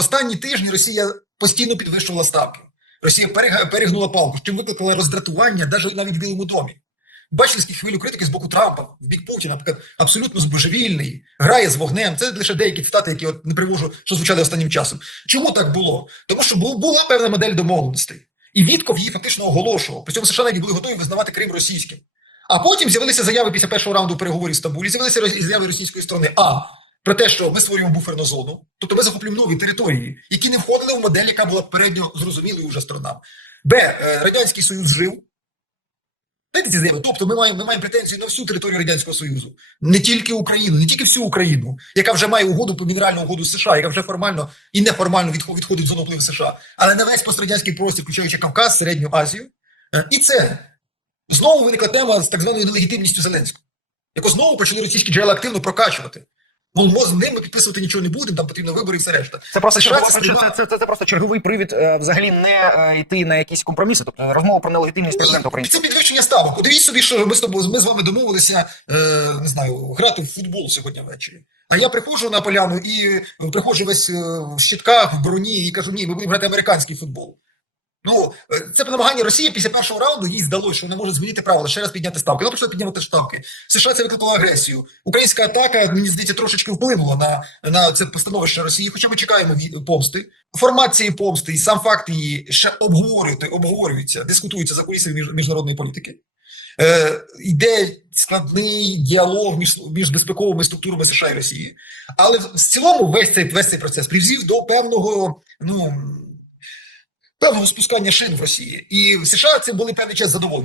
останні тижні Росія постійно підвищувала ставки. Росія перегнула палку, чим викликала роздратування навіть навіть в Білому домі. Бачили скільки хвилю критики з боку Трампа, в бік Путіна, наприклад, абсолютно збожевільний, грає з вогнем. Це лише деякі цитати, які от не привожу, що звучали останнім часом. Чому так було? Тому що була певна модель домовленостей, і Вітков її фактично оголошував. При цьому США навіть були готові визнавати Крим російським. А потім з'явилися заяви після першого раунду переговорів в Стамбулі, з'явилися заяви російської сторони. А про те, що ми створюємо буферну зону, тобто ми захоплюємо нові території, які не входили в модель, яка була попередньо зрозумілою уже сторонам. Б. е, Радянський Союз жив. Тобто ми маємо, ми маємо претензії на всю територію Радянського Союзу, не тільки Україну, не тільки всю Україну, яка вже має угоду по мінеральну угоду з США, яка вже формально і неформально відходить в зону впливу США, але на весь пострадянський простір, включаючи Кавказ, Середню Азію. Е, І це знову виникла тема з так званою нелегітимністю Зеленського, яку знову почали російські джерела активно прокачувати. Мол, мо з ними підписувати нічого не будемо, там потрібно вибори і все решта. Це просто США це це, це, це, це просто черговий привід е, взагалі не е, йти на якісь компроміси. Тобто розмова про нелегітимність президента України. Це підвищення ставок. Подивіть собі, що ми з тобою ми з вами домовилися е, не знаю, грати в футбол сьогодні ввечері. А я приходжу на поляну і приходжу весь е, в щитках, в броні і кажу: ні, ми будемо грати американський футбол. Ну, е, це намагання Росії після першого раунду їй здалося, що вона може змінити правила, ще раз підняти ставки. Вона почала піднімати ставки. США це викликало агресію. Українська атака, мені здається, трошечки вплинула на, на це постановище Росії, хоча ми чекаємо від помсти. Формат цієї помсти і сам факт її ще обговорювати, обговорюється, дискутується за кулісами між, міжнародної політики. Е, йде складний діалог між, між безпековими структурами США і Росії. Але в цілому весь цей весь цей процес привів до певного ну певного спускання шин в Росії, і в США це були певний час задоволені.